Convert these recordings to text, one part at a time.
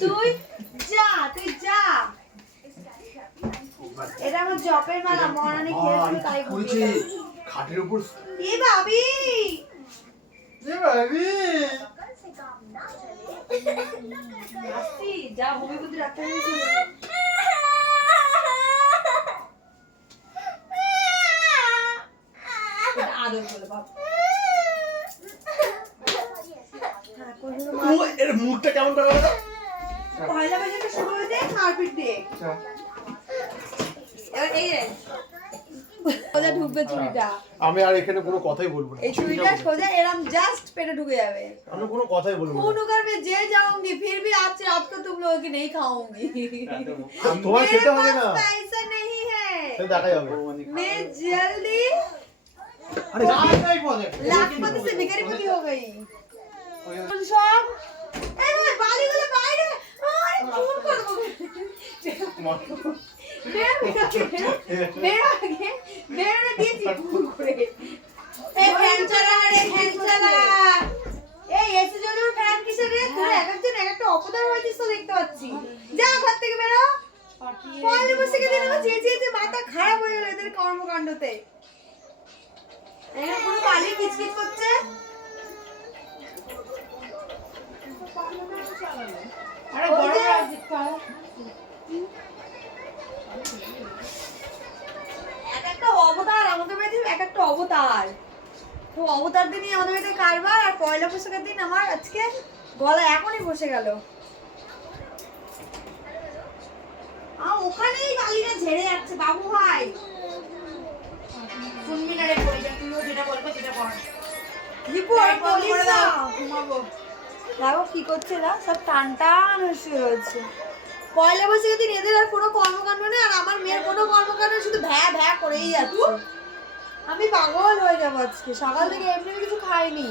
তুই যা এটা আমার জপের মালা মরানি খেয়েছিল তাই করেছে খাটের উপর এ ভাবি আসছি যা ভূমি বুদ্ধি রাখতে হয়েছিল আদর করে বাপ এর মুখটা কেমন করে পয়লা বাজারটা শুরু হয়ে যায় মারপিট দিয়ে এবার এই রে সোজা ঢুকবে চুরিটা আমি আর এখানে কোনো কথাই বলবো না এই চুরিটা সোজা এরম জাস্ট পেটে ঢুকে যাবে আমি কোনো কথাই বলবো না खून कर मैं जेल जाऊंगी फिर भी आज रात को तुम लोगों की नहीं खाऊंगी তোমার খেতে হবে না पैसा नहीं है সে দেখাই হবে मैं जल्दी আরে যাই পদে लाखपति से भिखारीपति हो गई সব এই বালিগুলো বাইরে আরে ফোন করব বেরোনে দিয়েছি ফোন করে এই ফ্যান চালা রে ফ্যান চালা এই এসি জলের ফ্যান কিসের রে তোরা একজন একটা অপদার হয়েছিস তো দেখতে পাচ্ছি যা ঘর থেকে বেরো পয়লা বৈশাখে দিন আমার চেঁচিয়েছে মাথা খারাপ হয়ে গেল এদের কর্মকাণ্ডতে এখানে পুরো বালি কিচকিচ করছে আরে বড় এক একটা অবতার আমাদের বাড়িতে এক একটা অবতার তো অবতার দিনই আমাদের বাড়িতে কারবার আর পয়লা বৈশাখের দিন আমার আজকে গলা এখনই বসে গেল ওখানেই বালিটা ঝেড়ে যাচ্ছে বাবু ভাই শুনবি না রে বইটা তুইও যেটা বলবো সেটা কর দীপু আর বলিস না ঘুমাবো দেখো কি করছে না সব টান টান হয়ে রয়েছে পয়লা বৈশাখের দিন এদের আর কোনো কর্মকাণ্ড নেই আর আমার মেয়ের কোনো কর্মকাণ্ড শুধু ভ্যা ভ্যা করেই যাচ্ছে আমি পাগল হয়ে যাবো আজকে সকাল থেকে এমনি কিছু খাইনি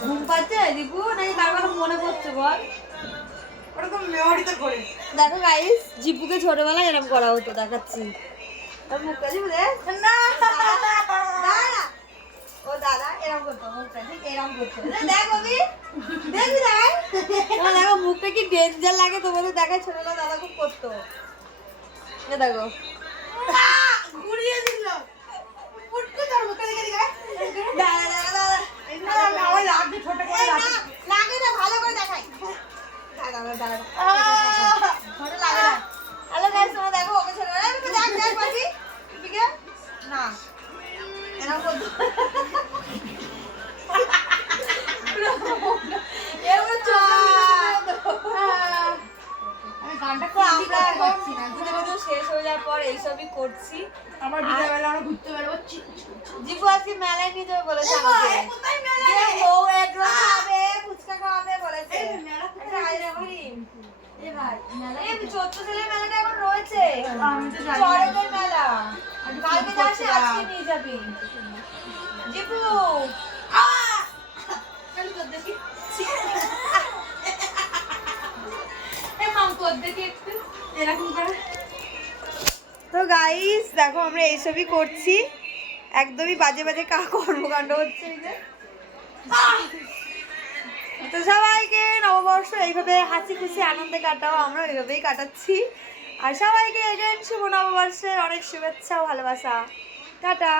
ঘুম পাচ্ছে দীপু নাকি কার কথা মনে পড়ছে বল ওরকম মেমোরিতে করে দেখো গাইস জিপুকে ছোটবেলায় এরকম করা হতো দেখাচ্ছি আর মুখটা জিপু দে না দাঁড়া ও দাদা এরকম করতো মুখটা ঠিক এরকম করতো দেখ বাবি দেখবি দেখ ও দেখো মুখটা কি ডেঞ্জার লাগে তোমাদের দেখায় ছোটবেলা দাদা খুব করতো এ দেখো ঘুরিয়ে দিল ফুটকে তোর মুখে দেখে দিগা দাদা দাদা দাদা ওই লাগবে ছোট করে লাগে না ভালো করে দেখাই দাদা দাদা ছোট লাগে না হ্যালো গাইস তোমরা দেখো ওকে ছোটবেলা একটু দেখ দেখ বাবি ঠিক আছে না এরকম করতো শেষ হয়ে যাওয়ার পর এইসবই করছি আমার বিকেলবেলা আমরা ঘুরতে বেরোচ্ছি জিপু আজকে মেলায় নিয়ে যাবে বলেছে আমাকে বউ এগ রোল খাবে ফুচকা খাওয়াবে বলেছে চৈত্র সেলের মেলাটা এখন রয়েছে চড়কের মেলা কালকে যাচ্ছি আজকে নিয়ে যাবি জিপু দেখি তো গাইস দেখো আমরা এইসবই করছি একদমই বাজে বাজে কর্মকাণ্ড হচ্ছে তো সবাইকে নববর্ষ এইভাবে হাসি খুশি আনন্দে কাটাও আমরা এইভাবেই কাটাচ্ছি আর সবাইকে এগেন শুভ নববর্ষের অনেক শুভেচ্ছা ও ভালোবাসা টাটা।